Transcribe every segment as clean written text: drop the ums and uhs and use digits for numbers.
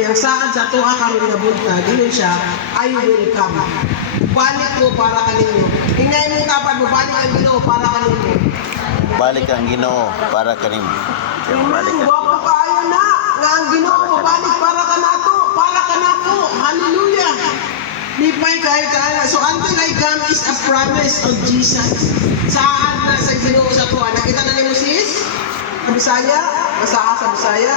kay ang saan sa tuwa karon nga buntag ingon siya, I will come. Balik ko para kanino. Tingnan mo kapag balik ang Ginoo para kanino. Balik ang Ginoo para kanim. Balik ang Wapo kaayo na nga ang Ginoo mabalik para kanato, para kanako. Hallelujah. Lipay kayo. So until I come is a promise of Jesus. Saan na sa Ginoo sa tuwa? Nakita na ni mo sis? Sa Bisaya? Masaha sa Bisaya?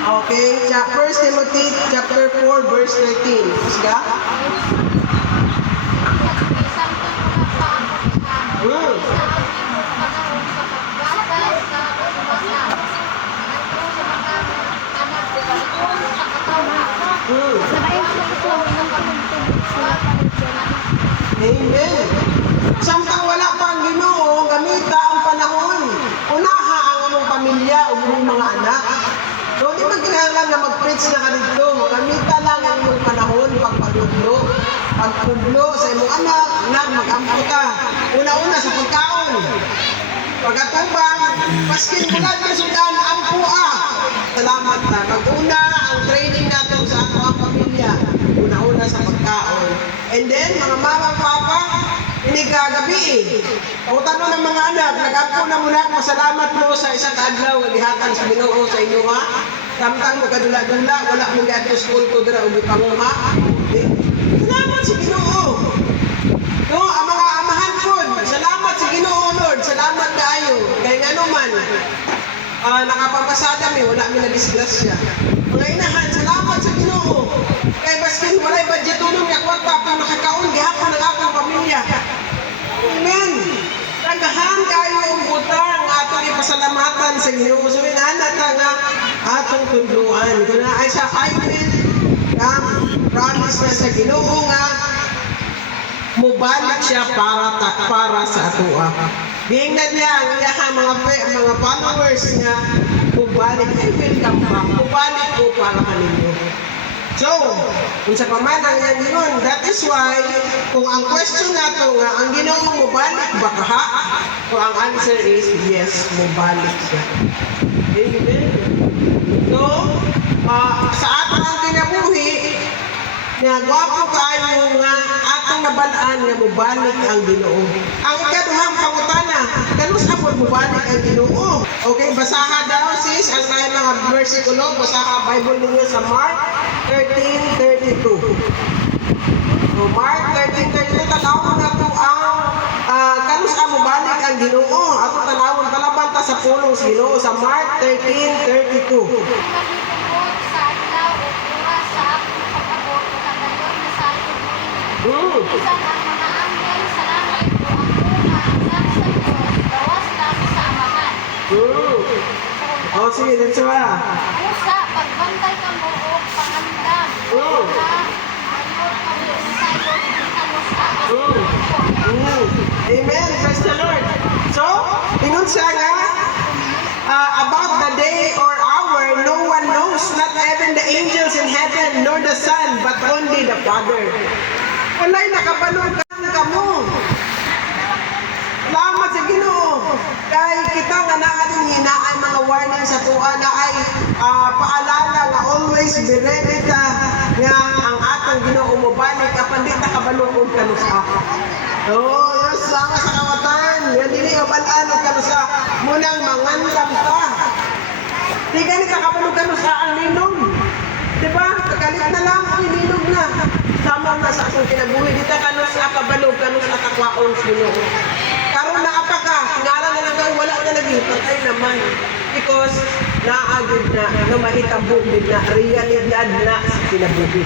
Okay, 1 Timothy chapter 4 verse 13. Sige. Amen. Samtang wala pa ang Ginoo, gamita ang panahon. Unaha ang among pamilya o among mga anak. So, di man kinahanglan na mag-preach na ka dito. Gamita lang ang imong panahon, pagpagudlo. Pagpuglo sa imong anak, mag-ampo ka. Una-una sa pagkaon. Pagkatubang, paskin mo lang yung sudan, ampo Salamat na. Mag-una ang training nato sa ato ang pamilya. Una-una sa pagkaon. And then, mga mama, papa, hindi kagabi O tanong ng mga anak, nag-ampo na muna, masalamat mo sa isang adlaw, gihatan sa Ginoo sa inyo ha. Samtang magkadula-dula, wala mong gato school ko dira, ubi panguha. Salamat sa Ginoo. No, ang mga amahan po, salamat sa Ginoo, Lord. Salamat kaayo. Kaya nga naman, nakapapasada mi, wala mi na disgrasya. Mga inahan, salamat sa Ginoo. Kaya baskin walay budget tulong ya kwarta pa makakaon gihapon ang akong pamilya. Amen. Tagahan kayo ang butang atong ipasalamatan sa Ginoo. So inana ta nga atong tudluan. Kung na ay sa I will promise na sa Ginoo nga mubalik siya para sa atoa. Hingnan niya ang iyahang mga followers niya, mubalik, I will come back. Mubalik ko para kanino. So, kung sa pamanang yan yun, that is why, kung ang question nato nga, ang Ginoo mubalik ba ka? Kung ang answer is yes, mubalik siya. Amen. So, sa atong ang kinabuhi, nga gwapo kayo nga atong nabalaan nga mubalik ang Ginoo. Ang ikaduhang pangutana, kanus apod mubalik ang Ginoo. Okay, basaha daw sis ang mga versikulo, basaha Bible ninyo sa Mark 13:32. So Mark 13:32 tanawon nato ang kanus mubalik ang Ginoo. Ato tanawon palaban ta sa pulong sa Ginoo sa Mark 13:32. Isang ang mga anghel sa langit o ang bunga hanggang sa Diyos, gawas lang sa amahan. Oh, sige, that's right. Usa, pagbantay ka mo o pangandag. Ayot kami ensayo, itinanong sa Amen. Praise the Lord. So, ingon siya nga, about the day or hour, no one knows, not even the angels in heaven, nor the Son, but only the Father. Walay nakabalong ka mo. Salamat sa Ginoo. Kaya kita nga naating hinaay mga warning sa tuwa na ay paalala nga always be ready ka nga ang atong Ginoo mobalik kapan di nakabalong ka sa. Oh, yes, sama sa kawatan. Yan dili mabalaan ka sa munang mangandam ka. Di ka ni kakabalong ka sa ang linom. Diba? Kalit na lang ang linom na. Sama na sa akong kinabuhi. Dito kanus akabalog, kanus akakwaon sa Ginoo. Karon na apa ka, ngalan na lang kayo, wala na lagi. Patay naman. Because naagid na mahitabo na realidad na sa kinabuhi.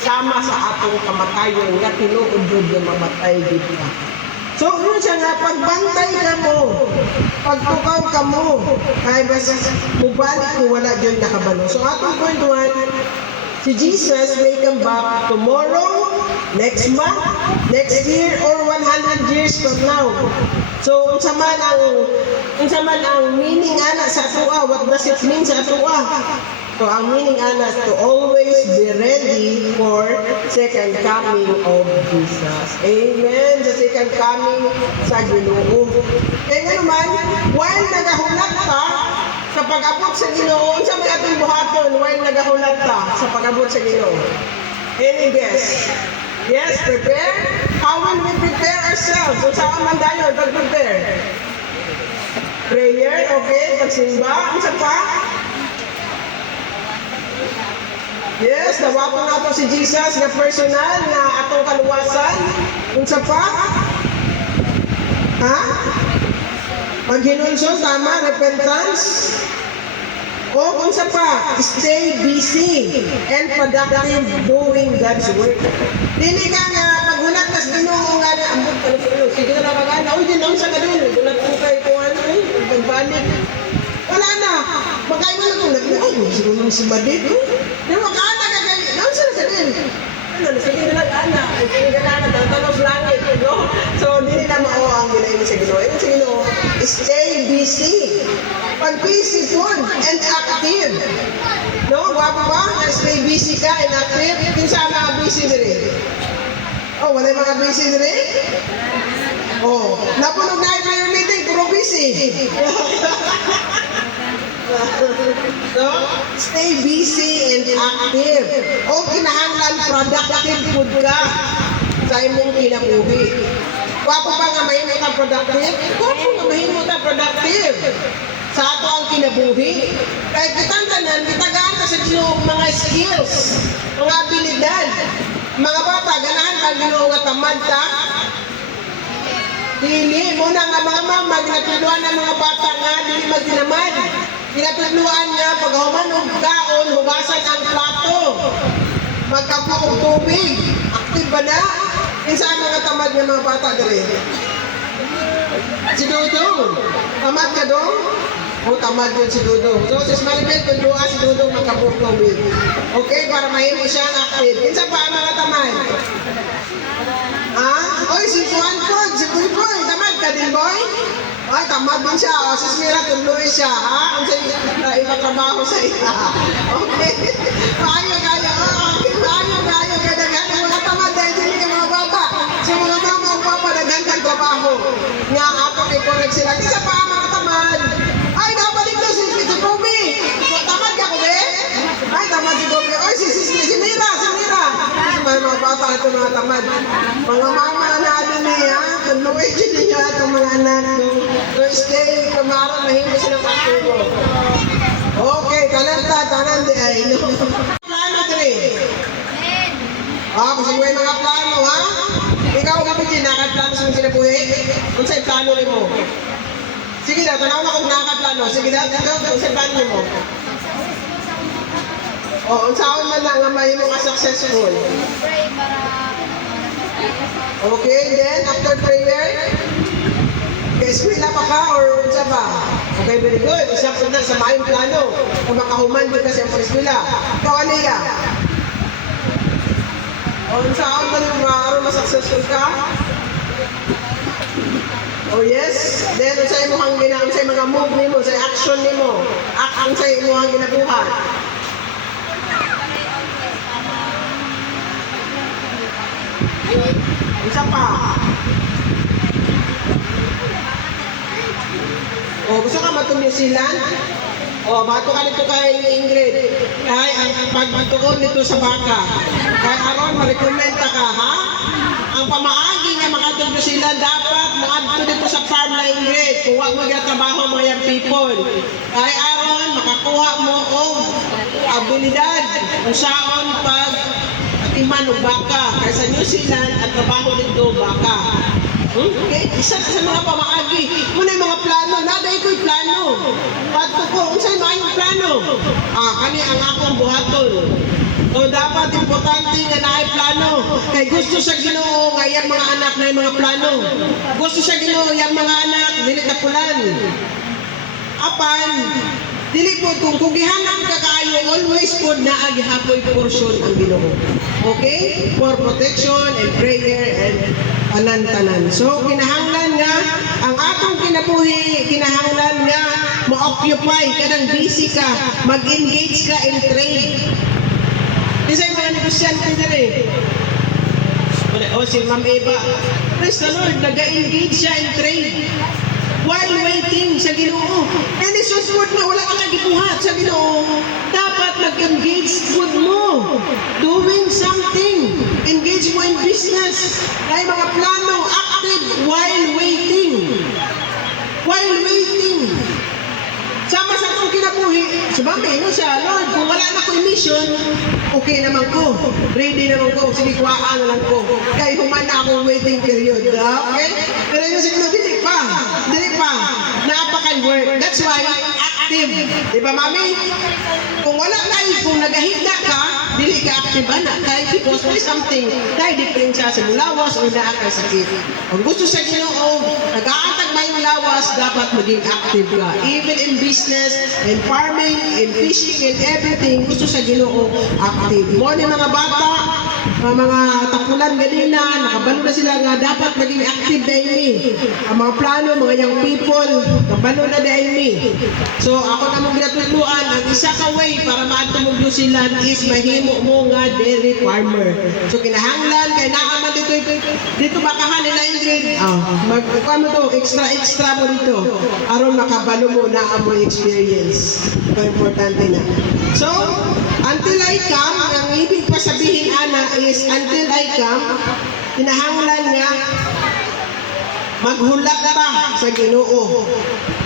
Sama sa atong kamatayon nga tinuod jud nga mamatay gid ka. So, yun siya nga, pagbantay ka mo, pagtukaw ka mo, ay basta mubalik ko wala dyan nakabalo. So, atong kwentuhan, si Jesus may come back tomorrow, next month, next year, or 100 years from now. So, unsa man ang meaning ana sa atua, what does it mean sa atua? So, ang meaning ana to always be ready for second coming of Jesus. Amen. Sa second coming sa Ginoo. Kaya nga naman, while nagahulak ka, Sa pag-abot sa Ginoo, unsa may atong buhaton while nagahulat ta sa pag-abot sa Ginoo? Any guess? Yes, prepare. How will we prepare ourselves? Unsa man dayon pag-prepare? Prayer, okay, pagsimba, unsa pa? Yes, nawapo na to si Jesus na personal na atong kaluwasan. Unsa pa? Ha? Paghinulsol, tama, repentance. O kung sa pa, stay busy and productive doing God's work. Dili ka nga, maghulat kas Ginoo nga na, ambot ka na, sige na magana, uy, ginaon sa ganun, gulat ko kay kung ano, pagbalik. Wala na, magkain mo na kung nag-uong, siguro nang si Badit, na magana ka kayo, naon sa ganun. Ano, sige na lang, anak, sige na lang, talos langit, no? So, dili na mao ang ginayon sa Ginoo. Ibig sa Ginoo, stay busy. Pag-peaceful and active. No? Wapo ba? Stay busy ka and active. Kinsa ang mga busy rin? Oh, wala yung mga busy rin? Oh, napunog na yung prayer meeting, puro busy. No? Stay busy and active. O kinahanglan productive food ka sa imong kinabuhi. Wapo ba nga mahimo ka productive? Wapo nga mahimo ka productive sa ato ang kinabuhi. Kaya kitang tanan, kitagaan ka sa Ginoo mga skills, mga abilidad. Mga bata, ganahan ka Ginoo nga tamad ka? Dili, muna nga mga mama, ginatuluan ng mga bata nga, dili magtinamad. Ginatuluan nga, paghuman og kaon, hugasan ang plato. Magkapok og tubig. Active ba na? Kinsa ang mga tamad nga mga bata dali? Si Dudong. Tamad ka dong? O tamad yun si Dudong. So, si Maribel, tulungan si Dudong magkapok tubig. Okay, para mahimo siya ang active. Kinsa pa ang mga tamad? Ha? Oy, si Juan po, si Boy, tamad ka din, boy? Ay, tamad din siya. O, si Smira, tuloy siya. Ha? Ang sa ipatrabaho sa iya. Okay? Maayo kayo. Okay, maayo kayo. Kadaghan ng mga tamad dahil hindi ka mga bata. So, mga mama o papa, daghan kang trabaho. Nga ako, i-correct sila. Isa pa ang mga tamad. Ay, nabalik na si Kobe. Tamad ka, Kobe? Ay, tamad si Kobe. Oy, si Mira. May mga bata ito mga tamad. Mga mama na ano niya, tuloy dyan niya itong mga anak. So, stay, kamara, mahimos silang aktibo. Okay, tanan di ay. Plano dali. Kasi may mga plano, ha? Ikaw kapit siya, nakaplano sa mga sinabuhi? Kung sa'y plano ni mo? Sige daw, tanaw na kung nakaplano. Sige daw, kung sa'y plano ni mo? O, saan man lang nga mahimo ka successful? Pray para Okay, then after prayer, eskwela pa ka or unsa ba? Okay, very good. Isa po na sa maayong plano. Kung makahuman din kasi ang eskwela. Ikaw, Aliyah? O, saan man yung maaaro na successful ka? Oh yes, then unsa imong ginaon sa mga move nimo, sa action nimo, ang sa imong ginabuhat. Isa pa. O, gusto ka matong New Zealand? O, bato ka dito kay Ingrid. Ay, ang pagmatuon dito sa baka. Kaya aron, ma-recommenda ka, ha? Ang pamaagi nga makatong New Zealand, dapat makatong dito sa farm na Ingrid. Kung wag magtrabaho mga young people. Kaya aron, makakuha mo o abilidad kung saan pag iman o baka. Kaya sa New Zealand, at trabaho nito baka. Okay? Isa sa mga pamaagi. Muna yung mga plano. Naday ko'y plano. Pato ko, kung sa'yo maayong plano. Kani ang akong buhaton. O dapat importante nga naay plano. Kay gusto sa Ginoo nga yung mga anak na yung mga plano. Gusto sa Ginoo yung mga anak, dili tapulan. Apan, dili po kung gihanap ka kaayo, always po na agihapoy portion ang Ginoo. Okay? For protection and prayer and tanan-tanan. So, kinahanglan nga, ang atong kinabuhi, kinahanglan nga, ma-occupy ka ng busy ka, mag-engage ka in trade. Isa yung mga negosyante na rin. O, si Ma'am Eva, praise the Lord, nag-engage siya in trade. while waiting sa Ginoo. And isusod na wala ka kagibuhat sa Ginoo, dapat mag-engage good mo. Doing something. Engage mo in business. May mga plano, active while waiting. While waiting. Sama sa akong kinabuhi, sabi mo siya, Lord, kung wala na ko mission, okay naman ko. Ready naman ko. Sige, kuhaan na lang ko. Kaya human na akong waiting period. Okay? Pero yung siguro, dili pa. Dili pa. Napaka-work. That's why, active. Di ba, mami? Kung wala na kung nagahigda ka, dili ka active na. Kaya because may something, dahil different siya sa lawas o naakay sakit. Kung gusto sa Ginoo, nag-aantag may lawas, dapat maging active ka. Even in business, in farming, in fishing, in everything, gusto sa Ginoo, active. Mo ni mga bata, mga tapulan ganina, nakabalo na sila nga dapat maging active na ini. Ang mga plano, mga young people, kabalo na na ini. So ako na mong ginatuluan, ang isa ka way para matumuglo sila is mahimo mo nga dairy farmer. So kinahanglan, kay naaman dito makahan nila Ingrid. Ano to, extra mo dito. Aron makabalo mo na ang mga experience. Ito importante na. So, until I come, ang ibig pa sabihin, Ana, is until I come, kinahanglan nga maghulat ta sa Ginoo.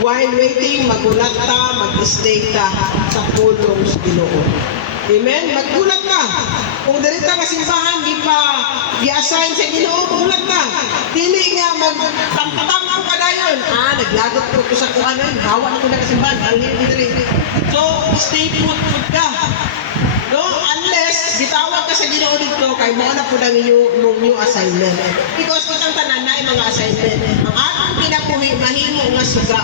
While waiting, maghulat ta, mag-stay ta sa pulong sa Ginoo. Amen? Maghulat ka. Kung dirita ka simbahan, di pa i-assign sa Ginoo, maghulat ka. Dili nga magtamtamang ka na yun. Naglagot ko sa kuanan, hawa ko na kasimbahan, so, stay put ka. No, unless gitawag ka sa Ginoo dito kay mo na pud ang new assignment. Because kitang tanan na mga assignment. Ang atong kinabuhi mahimo nga suga.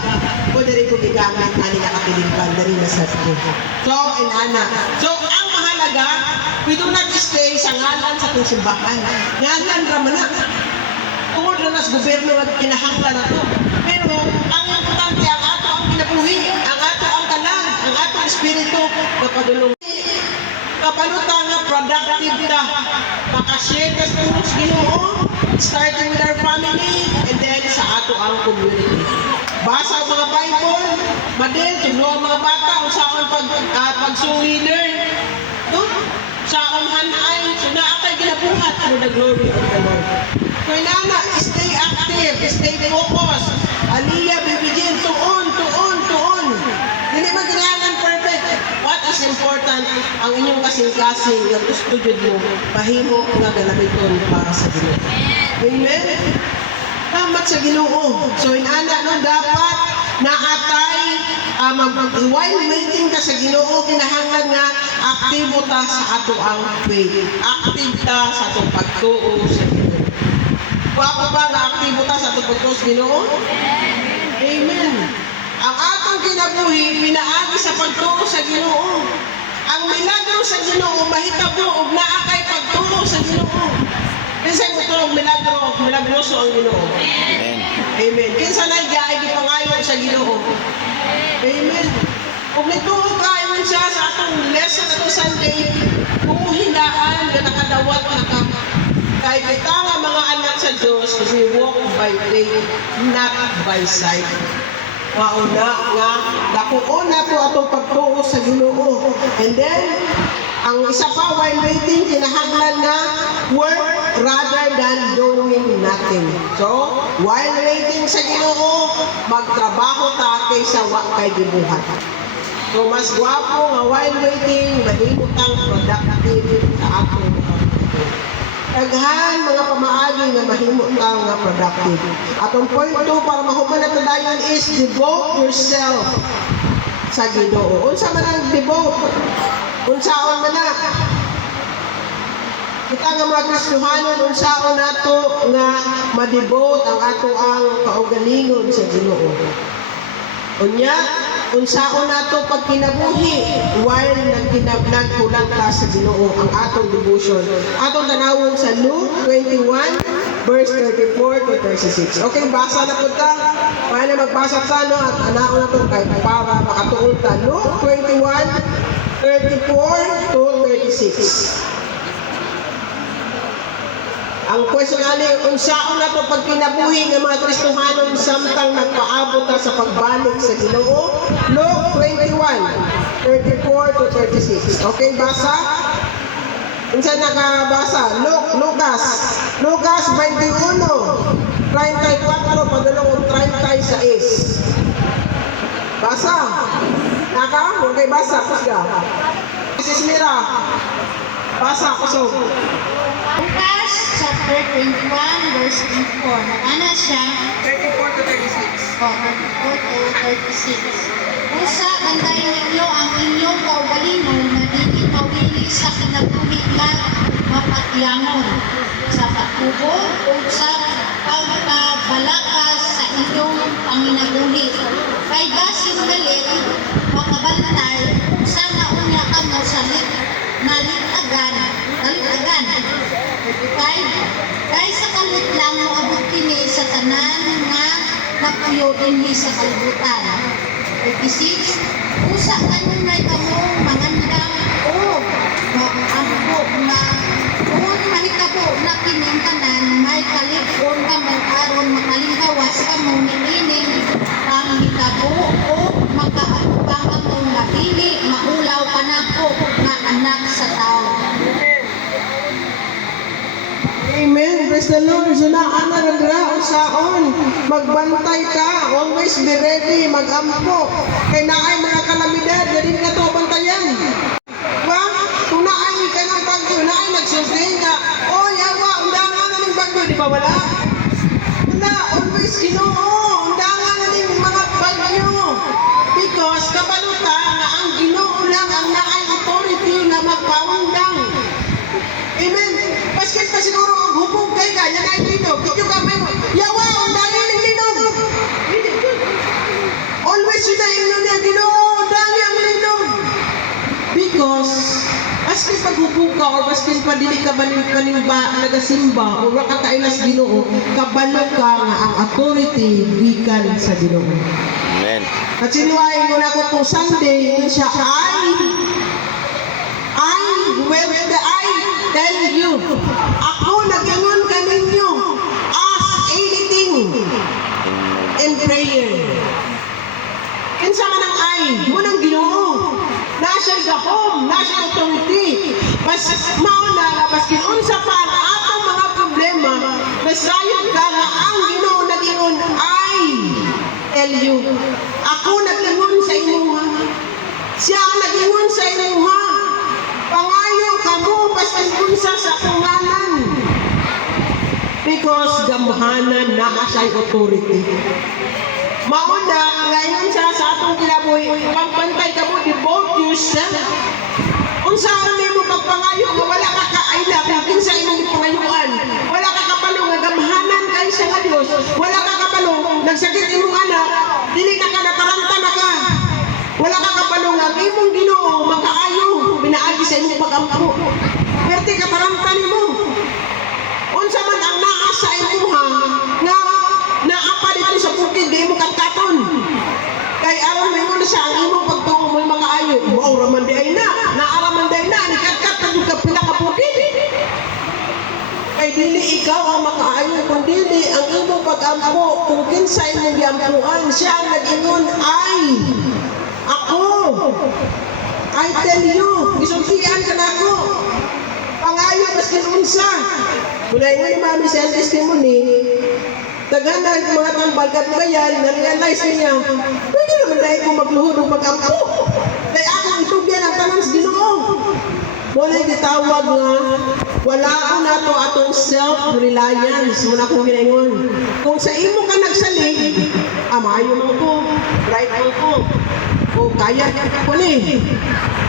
O diri ko gigamit ani nakapilingkan diri na sa ko. So, inana. So, ang mahalaga, we do not stay sa ngalan sa atong simbahan. Ngalan ra man na. Tungod na sa gobyerno nga kinahanglan nato. Pero ang importante ang ato ang kinabuhi, ang ato ang kalan, ang ato ang espiritu kapadulong kapaluta nga productive ta. Makashare ka sa Ginoo, starting with our family, and then sa ato ang community. Basa ang mga Bible, madel, tulo ang mga bata, kung saan pag-leader, no? Saan hanay, so naakay ginabuhat for the glory of the Lord. Kaya nana, stay active, stay focused. Aliyah, bibigyan, tuon. Hindi magkailangan perfect. What is important, ang inyong kasing-kasing, yung studio mo, mahimo nga galabiton para sa Ginoo. Amen? Tamat sa Ginoo. So, inana, no, dapat naatay, while waiting ka sa Ginoo, kinahanglan nga, aktibo ta sa ato ang faith. Active ta sa atong pagtuo sa Ginoo. Wapo ba nga aktibo ta sa atong pagtuo sa Ginoo? Amen. Ang atong kinabuhi, pinaagi sa pagtuo sa Ginoo. Ang milagro sa Ginoo, mahitabo og naa kay pagtuo sa Ginoo. Kinsa mo to milagro, milagroso ang Ginoo. Amen. Amen. Kinsa na giay gipangayo sa Ginoo. Amen. Ug nituo kayon siya sa atong lesson ato Sunday, kung hinaan nga nakadawat na ka. Kay kita nga mga anak sa Dios, we walk by faith, not by sight. Mauna nga, nakuon na po atong pagtuo sa Ginoo. And then, ang isa pa while waiting, kinahanglan na work rather than doing nothing. So, while waiting sa Ginoo, magtrabaho ta kaysa wa kay gibuhat. So, mas gwapo nga while waiting, mahimutang productive sa atong Daghan mga pamaagi nga mahimo ta nga productive. Atong point 2 para mahuman na dayon is devote yourself sa Ginoo. Unsa man ang devote? Unsaon man na? Kita nga mga Kristohanon, unsaon nato nga ma-devote ang ato ang kaugalingon sa Ginoo. Unya, unsaon nato pag kinabuhi while nagkulang ta sa Ginoo ang atong devotion. Atong tanawon sa Luke 21 verse 34 to 36. Okay, basa na po ta. Paano magbasa ta no at anaon na to kay para makatuon ta. Luke 21 34 to 36. Ang question ali, unsaon na to pag kinabuhi ng mga Kristohanon samtang nagpaabot na sa pagbalik sa Ginoo? Luke 21:34 to 36. Okay, basa? Unsa nakabasa? Lucas 21:34 padulong 36. Basa. Naka? Okay, basa. Kusga. Mrs. Mira. Basa, kusog. Lucas chapter 21 verse 24. Nagana siya 34 to 36. 34 to 36. Usa banday ninyo ang inyong kaugalingon na dili mawili sa kinabuhi nga mapatyangon sa pagtubo o sa pagkabalakas sa inyong panginabuhi. Kay basin galit makabantay sa naunya ka mo sa nalitagan. 35. Kay sa kalit lang mo abot kini sa tanan nga napuyo dinhi sa kalibutan. 36. Usa kanon may kamong mangandam o maampo na kung mahitabo na kining tanan may kalipon ka mo aron makalinggawas ka mo niining ang hitabo o makaatubang ka mo nga dili maulaw panako nga anak sa tao. Amen. Praise the Lord. So na anaragra usaon. Magbantay ka. Always be ready. Magampo. Kay naay mga kalamidad. Dali ka to bantayan. Diba? Kung naay ka ng bagyo, naay nagsusi nga, oh, yawa, undangan na ng bagyo. Di ba wala? Wala. Always Ginoo. Undangan na ng mga bagyo. Because kabaluta nga ang Ginoo lang ang naay authority na magpaundang. Amen. Basket pa siguro ang hubog kay ka, yan ay linog. Hindi ka may, yawa, ang dami ng linog. Always yun na inyo niya, Ginoo, dami ang linog. Because, basket pag hubog ka, or basket pa dili ka manimba, nagasimba, o waka kailas Ginoo, kabalo ka nga ang authority gikan sa Ginoo. Amen. At sinuwain mo na ko po Sunday, yun siya, I tell you, ako nag-ingon kaninyo, ask anything in prayer. Kinsa man ang ay, munang Ginoo. Nasa gahom, nasa authority. Mas mauna nga, baskin unsa pa na atong mga problema, nasayod ka nga ang Ginoo nag-ingon, I tell you. Ako nag-ingon sa imuha. Siya ang nag-ingon sa imuha. Pangayo kamo baskin unsa sa kunganan. Because gamhanan na asay authority. Mauna, ngayon sa atong kinabuhi, pagbantay ka mo, devote yourself. Unsa mo pagpangayo nga wala ka kaayla, kung kinsa imong ipangayuan. Wala ka kapalo nga gamhanan kay sa nga Dios. Wala ka kapalo, nagsakit imong anak, dili na ka nataranta na ka. Wala ka kapalo nga imong Ginoo makaayo, binaagi sa imong pag-ampo. Perti ka taranta nimo. Unsa man ang naa sa imuha nga naapa dito sa bukid di mo kagkaton. Kay aron may mo na siya ang imong pagtuo mo makaayo. Mao raman di ay na, naaraman di ay na ni kagkat ka pinakabukid. Kay dili ikaw ang makaayo kundi ang imong pag-ampo kung kinsa imong giampuan siya ang nag-ingon ay ako. I tell you, gisultian ka na ako. Pangayo baskin unsa. Kulay nga ni Mami sa testimony, tagana ng mga tambalkat mo yan, na-realize niya, pwede naman dahil kung magluhod o mag-ampo. Dahil akong itugyan ang tanang sa Ginoo. Muna gitawag nga, wala ko na to atong self-reliance. Muna kong ginaingon. Kung sa imo ka nagsalig, amayo mo ko, right mo ko, o kaya ko ni.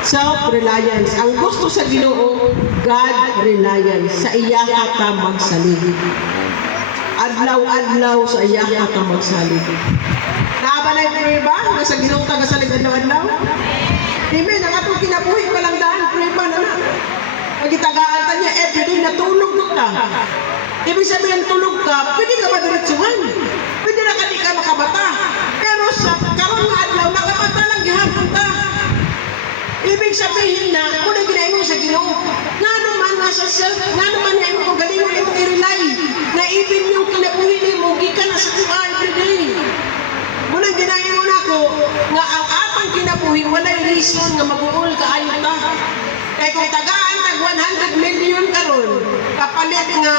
Self-reliance. Ang gusto sa Ginoo, God-reliance. Sa iya ka magsalig. Adlaw-adlaw sa iya ka magsalig. Naabalay pray ba? Nasa Ginoo ka kasalig adlaw-adlaw? Amen. Ang atong kinabuhi pa lang daan, pray ba na na? Nagitagaan ka niya, everyday natulog ka. Ibig sabihin tulog ka, pwede ka ba diretsuhan? Pwede na ka di ka makabata. Pero sa karon nga adlaw, nakabata lang gihapon ka. Ibig sabihin na, kung na ginaingon sa Ginoo, nga naman nasa self, nga naman na imo galingon imo i-rely reason nga mag-uul kaayo ta. Kaya kung tagaan tag 100 million karon, kapalit nga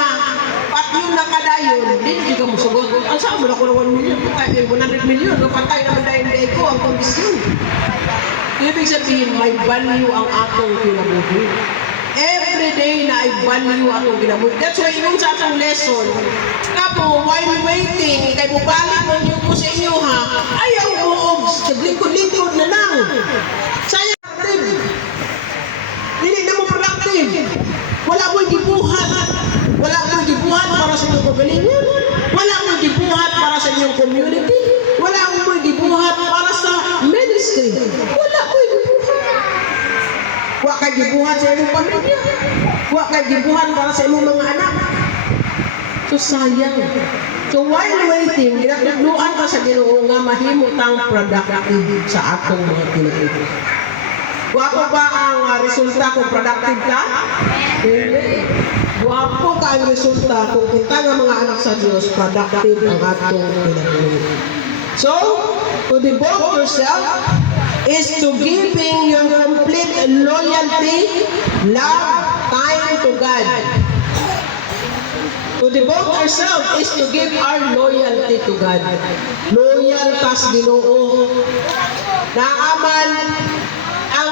patyo na kadayon, dili ka mo sugot. Ang saan mo na ko ng 1 million? Kaya 100 million, kapatay naman dahil ko ang kondisyon. Ibig sabihin, may value ang atong kinabuhi. Every day na ay value atong kinabuhi. That's why yung sa atong lesson, kapo, while waiting, kay mubalik mo niyo po sa inyo ha, ayaw mo, naglingkod-lingkod na lang. Sayang productive. Dili na mo productive. Wala mo gibuhat. Wala mo gibuhat para sa inyong kagalingan. Wala mo gibuhat para sa inyong community. Wala mo gibuhat para sa ministry. Wala mo gibuhat. Wa kay gibuhat sa inyong pamilya. Wa kay gibuhat para sa inyong mga anak. So sayang. So while waiting, ginatudluan ka sa Ginoo nga mahimo tang productive sa atong mga kinabuhi. Wapo ba ang resulta kung productive ka? Hindi. Wapo ka ang resulta kung kita nga mga anak sa Diyos, productive ang atong kinabuhi. So, to devote yourself is to giving your complete loyalty, love, time to God. To devote ourselves is to give our loyalty to God. Loyal tas Ginoo. Naaman ang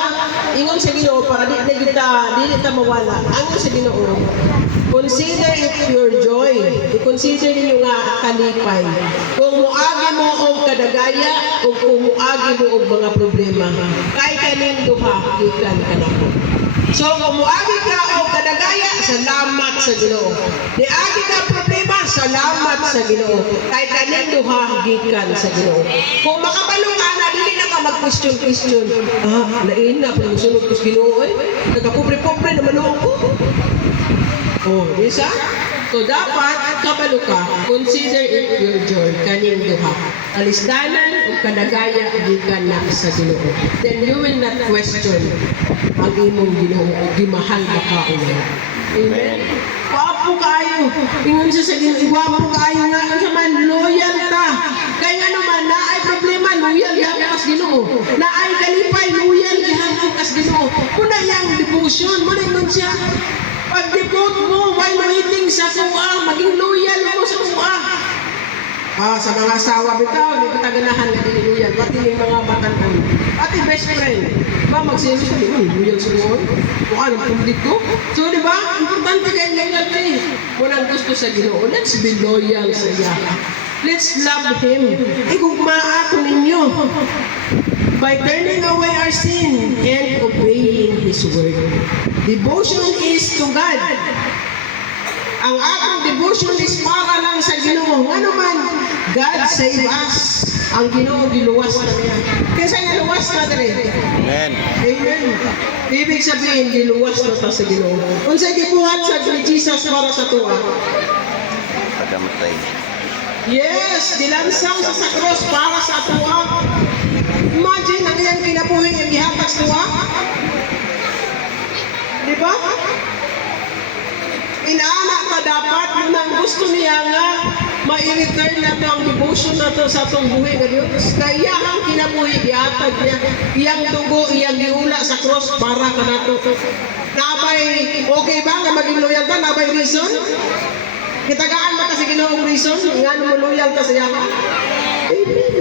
ingon sa Ginoo para di kita mawala. Ang ingon sa Ginoo, consider it your joy. I-consider ninyo nga kalipay. Kung muagi mo og kadagaya o kung muagi mo og mga problema, kay kaning duha gikan kanako. So kung muagi ka og kadagaya, salamat sa Ginoo. Diagi ka problema, salamat sa Ginoo. Kay kaning duha gikan sa Ginoo. Kung makabalo ka na dili na ka mag-question. Lain na pag sunod ko sa Ginoo eh. Nagkapobre-pobre naman ako. Oh, isa? So dapat kabalo ka, consider it your joy kaning duha. Alisdanan o kadagaya gikan na sa Ginoo. Then you will not question ang imong Ginoo o gimahal ka kauna. Amen. Wapo kayo. Ingon siya sa Ginoo, wapo kayo nga sa man loyal ta. Kaya nga naman na ay problema loyal gihapon kas Ginoo. Na ay galipay loyal gihapon kas Ginoo. Kuna yang devotion mo na siya. Pag-devote mo while waiting sa tuwa, maging loyal mo sa tuwa. Sa mga asawa bitaw, di kita ganahan na din loyal. Pati yung mga batan-an. Pati best friend. Magsinis ko, loyal sa tuwa. Kung anong publik ko. So, di ba? Importante kayo loyalty. Munang gusto sa Ginoo, let's be loyal sa iya. Let's love Him. Igugmaa ko ninyo. By turning away our sin and obeying His word. Devotion is to God. Ang atong devotion is para lang sa Ginoo. Ano man, God save us. Ang Ginoo giluwas na niya. Kaysa nga luwas na dali. Amen. Amen. Ibig sabihin, giluwas na ta sa Ginoo. Unsay gibuhat sa Jesus para sa tuwa? Pagkamatay. Yes, dilansang sa cross para sa tuwa. Imagine ang iyang kinabuhi yung gihatag sa tuwa. Di ba? Inaana ka dapat yun ang gusto niya nga ma-return na to ang devotion na to sa itong buhay nga Diyos. Kaya ang kinabuhi, iatag niya, iyang dugo, iyang giula sa cross para ka na to. Nabay, okay ba nga maging loyal ka? Nabay reason? Kitagaan ba kasi ginoong reason? Nga mo loyal ka sa yaka? Amen.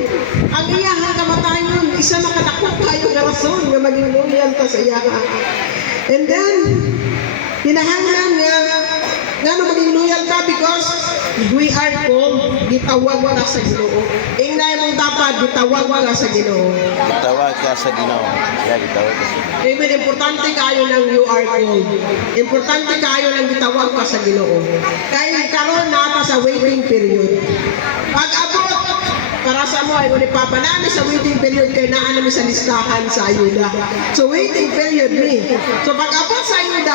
Ang iyahang kamatayon, isa na kadako kayo na rason nga maging loyal ka sa yaka. And then, hinahanglan nga maging loyal ka because we are called, gitawag ka sa Ginoo. Ingay mong dapat, gitawag ka sa Ginoo. Gitawag ka sa Ginoo. Yeah, gitawag ka sa Ginoo. Amen. Importante kayo ng you are called. Importante kayo ng gitawag ka sa Ginoo. Kaya karon nata sa waiting period. Pag abot, para sa mo ay kung ipapanami sa waiting period kay naan namin sa listahan sa ayuda. So waiting period ni. So pag abot sa ayuda,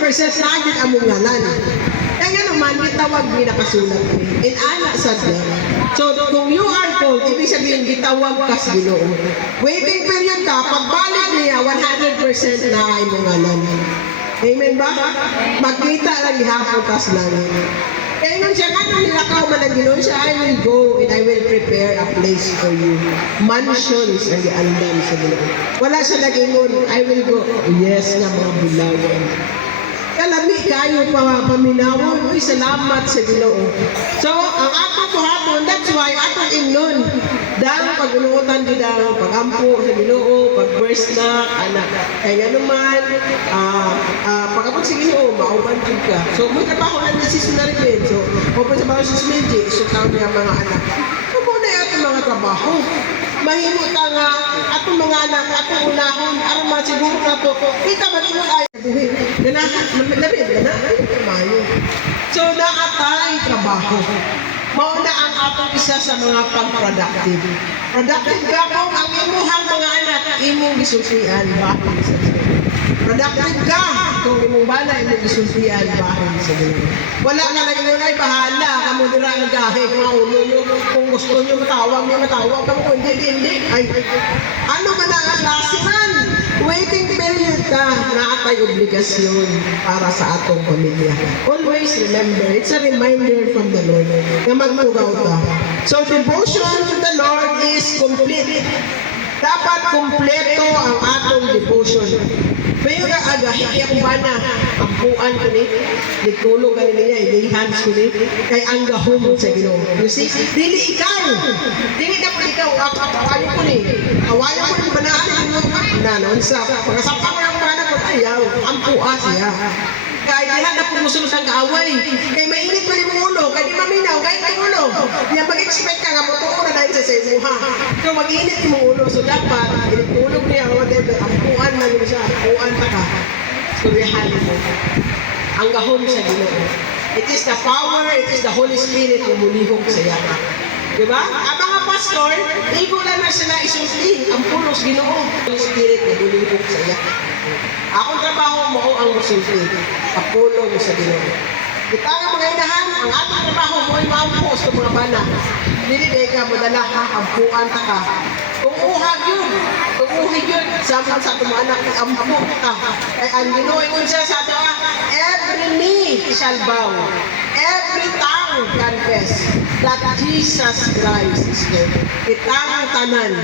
100% na agad among ngalan. Kaya nga naman, gitawag ni nakasulat ni. In ana sa diyan. So kung you are called, ibig sabihin gitawag ka sa Ginoo. Waiting period ka, pagbalik niya, 100% na ay mga ngalan. Amen ba? Magkita lang ihapon tas lang. Kaya Ingon siya, ano nilakaw man ang Ginoo siya, I will go and I will prepare a place for you. Mansions ang giandam sa Ginoo. Wala siya nag-ingon, I will go. Yes na mga bulawan. Kalami kayo paminawon. Uy, salamat sa Ginoo. So, ang atong buhaton, that's why atong imnon. Dahil pag-unuotan din ang pag-ampo sa Ginoo, pag-first na, anak. Kaya nga naman, pag-abot sa Ginoo, mauban din ka. So, may trabaho na nasis na rin. So, open sa mga susmedji, isutaw niya mga anak. So, muna yung atong mga trabaho. Mahimo ta nga atong mga anak, atong unahon, aron masiguro na to. Kita man ingon ay buhi. Ganahan, maglabi, ganahan, mayo. So, naatay trabaho. Mauna ang atong isa sa mga pag-productive. Productive ka kung ang imuhang mga anak, imong gisultian bahin sa Ginoo. Productive ka kung imong bana, imong gisultian bahin sa Ginoo. Wala na lang yun ay bahala, kamo dira ang gahe, mga ulo nyo, kung gusto nyo matawag, kamo kung hindi. Ay, ano man ang klase man? Waiting period ka, naatay obligasyon para sa atong pamilya. Always remember, it's a reminder from the Lord na magtugaw ka. So, devotion to the Lord is complete. Dapat kumpleto ang atong devotion. Mayo nga agahi ang bana, ampuan ko ni, nagtulog ka niya, i-hands ko ni, kay ang gahom sa Ginoo. You see, dili ikaw, dili na po ikaw, awayo ko ni, awayo ko ni banaan mo, nanon sa, pagkasapa ko ng bana ko, ayaw, ampua siya. Kaya dihan na pumusunod ang kaaway. Kaya mainit pa rin mong ulo, kaya di maminaw, kaya di ulo. Kaya mag-expect ka nga, matuo na dahil sa semuha. Kaya mag-init yung mong ulo, so dapat, initulog niya, whatever, ampuan man mo siya, ampuan pa ka. Suryahan mo. Ang gahom sa Ginoo. It is the power, it is the Holy Spirit na mulihog sa yaka. Diba? Ang mga pastor, igo lang na sila isulti, ang pulos Ginoo. Holy Spirit na mulihog sa yaka. Akong trabaho mo ang musulti, kapulong sa Ginoo. Kita nga mga inahan, ang ating trabaho mo ay mampos sa mga bana. Dili ka mo dala ka, ampuan ta ka. Tumuhag yun, tumuhig yun. Sama sa itong anak, ampu ka. Ay ang Ginoo ay siya sa ato, every knee shall bow, every tongue confess that Jesus Christ is Lord. Itang tanan,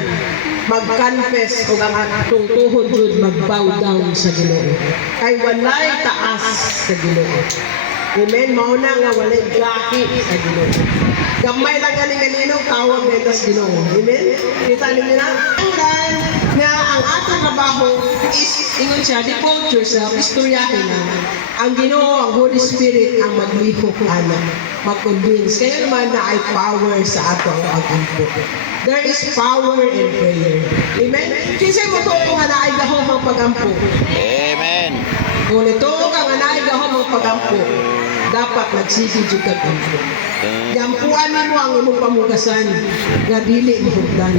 mag-confess o ang atong tuhod yun, mag-bow down sa Ginoo. Kay walay taas sa Ginoo. Amen? Mauna nga walay glaki sa Ginoo. Gamay lang galing-galinong tawag nito sa Ginoo. Amen? Kita ninyo na? Nga ang atong trabaho is, ingon siya, devote yourself, istoryahin na. Ang Ginoo, ang Holy Spirit, ang maglihok anak, mag-convince. Kaya naman na ay power sa ato ang pag-ampo. There is power in prayer. Amen? Kinsay mo to nga na ay gahom ang pag-ampo? Amen. Kung ito ka nga na ay gahom ang pag-ampo, dapat nagsisidyo ka kampo. Diampuan mo ang imong pamugasan nga dili mahugdan.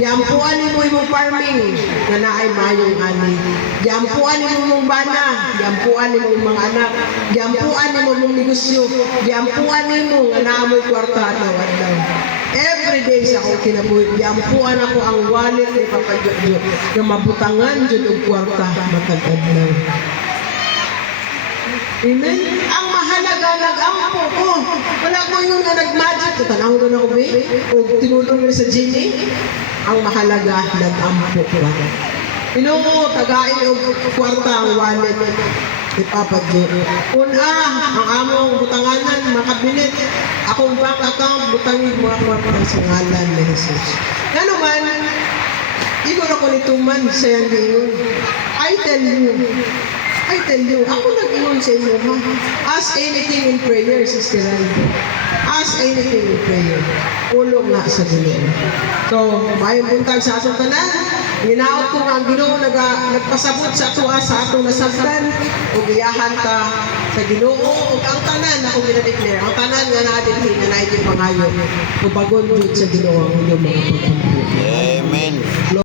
Diampuan mo imong farming nga naay mayong ani. Diampuan mo imong bana, diampuan mo imong mga anak, diampuan mo imong negosyo, diampuan mo nga naamoy kwarta adlaw-adlaw. Every day sa akong kinabuhi, diampuan ako ang wallet ni Papa Jojo nga mabutangan jud og kwarta matag adlaw. Amen? Ang mahalaga, nag-ampo ko. Wala ko yung nag-magic. Tanaw na ako, babe. O tinulong mo sa genie. Ang mahalaga, nag-ampo ko. Pinungo, tagain o kwarta ang wallet ni Papa Joe. Una, ang among butanganan, makabilit. Akong bank account, butangin mga kwarta sa ngalan ni Jesus. Nga naman, ikaw ako nituman sa yan din. I tell you, ako nag-iwan sa inyo, ha? Ask anything in prayer, Sister Ralph. Ask anything in prayer. Ulong na sa Ginoo. So, mayong buntag sa atong tanan, ginaot ko nga ang Ginoo nagpasabot sa ato sa atong nasabtan, o giyahan ka sa Ginoo, o ang tanan ako ginadeclare, ang tanan nga natin na naitong pangayon, o bagon sa Ginoo ang inyong mga pagpapalala. Amen.